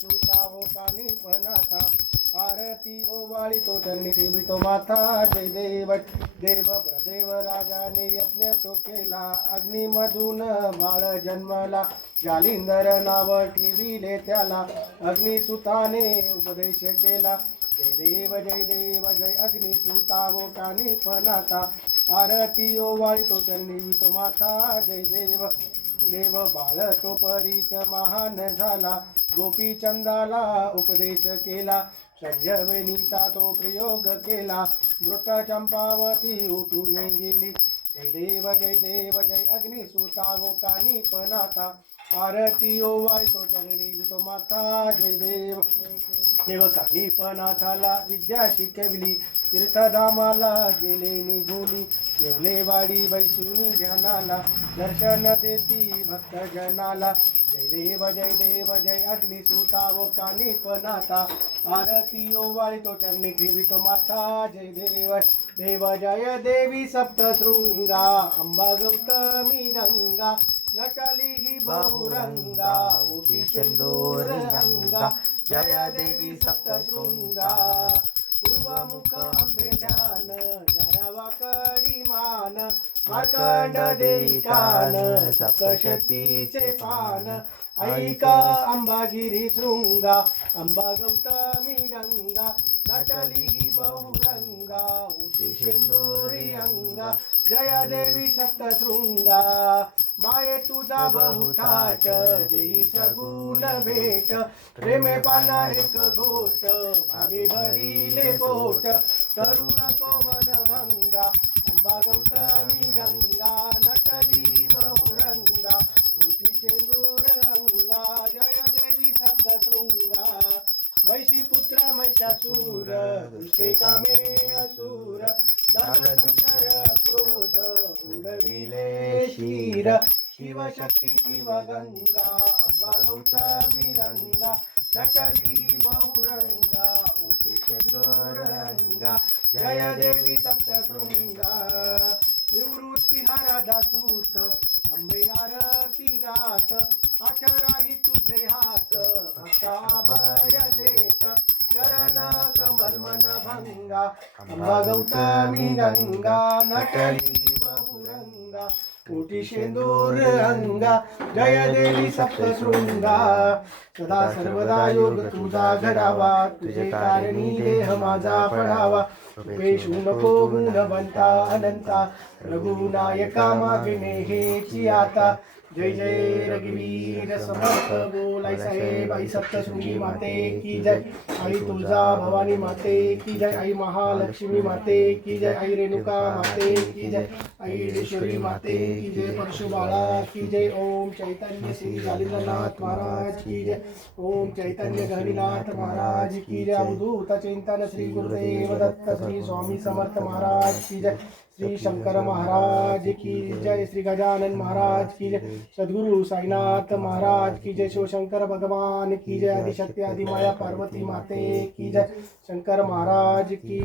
सुता हो कानी पनाथा आरती ओवाळी तो चरणी ठेवी तो माथा. जय देव देव प्रदेव राजाने यज्ञ तो केला. अग्निमधून बाळ जन्मला. जालिंदर नाव ठेविले त्याला. अग्निसुताने उपदेश केला. जय देव जय देव जय अग्निसुता वो कानी पनाथा आरती ओवाळी तो चरणी तो माथा. जय देव देव बाळ तो परीच महान झाला. गोपी चंदाला उपदेश केला. संजयनीचा तो प्रयोग केला. मृत चंपावती उठून गेली. जय देव जय देव जय अग्निसुता वो कानी पारती आरती वाय तो चरणी तो माता जय देव. देव कानी पनाथाला विद्या शिकविली. तीर्थधामाला गेले निघुनी. येवले वाडी बैसुनी ध्यानाला दर्शन देती भक्त जनाला. जय देव जय देव जय अग्निसुता व कानी पनाता. आरती ओवाळी तो चरणी ठेवी तो माता जय देव देव जय देवी सप्तशृंगा. अंबा गौतमी गंगा. नटली ही बहुरंगा. ओटी चंदोर अंगा जय देवी सप्तशृंगा. पूर्वमुख अंबे ध्यान जरावा कडी मान मार्कंड देई कान सप्तशतीचे पान. ऐका अंबागिरी शृंगा अंबा गौतमी गंगा नटली ही बहुरंगा उटी शेंदुरी अंगा जय देवी सप्तशृंगा. माये तुझा बहुताट देई सगुण भेट. प्रेमे पाना एक घोट भावे भरिले पोट. तरुण कोमन भंगा अंबा गौतमी गंगा नटली बहुरंगा उटी शेंदूर अंगा जय देवी सप्तशृंगा मैशी पुत्र महिषासूर दुष्टे कामे असुर दानसंचर क्रोध उडविले शिर शिवशक्ती शिवगंगा अंबा गौतमी गंगा नटली बहुरंगा उठे शंगरंगा जय देवी सप्तशृंगा निवृत्ती हरदा सूत अंबे आरती गात अठराही तुझे हात भय देत चरण कमल मन भंगा. अंबा गौतमी गंगा नटली बहुरंगा. कोटी शेंदूर अंगा जय देवी सप्तशृंगा। सदा सर्वदा योग तुझा घडावा तुझे कारणी देह माझा पडावा। पेशू नको गुणवंता अनंता रघुनायका मागणे हेची आता जय जय रघुवीर समर्थ बोलाई साहेब, आई सप्तशृंगी माते की जय। आई तुळजा भवानी माते की जय, आई महालक्ष्मी माते की जय, आई रेणुका माते की जय, आई ईश्वरी माते की जय परशुबाळा की जय, ओम चैतन्य श्री जालिंद्रनाथ महाराज की जय। ओम चैतन्य गहरीनाथ महाराज की जय। अवधूत चिंतन श्री गुरुदेव दत्त श्री स्वामी समर्थ महाराज की जय। श्री शंकर महाराज की जय श्री गजानन महाराज की जय। सद्गुरु साईनाथ महाराज की जय। शिवशंकर भगवान की जय। आदिशक्ती आदिमाया पार्वती माते की जय। शंकर महाराज की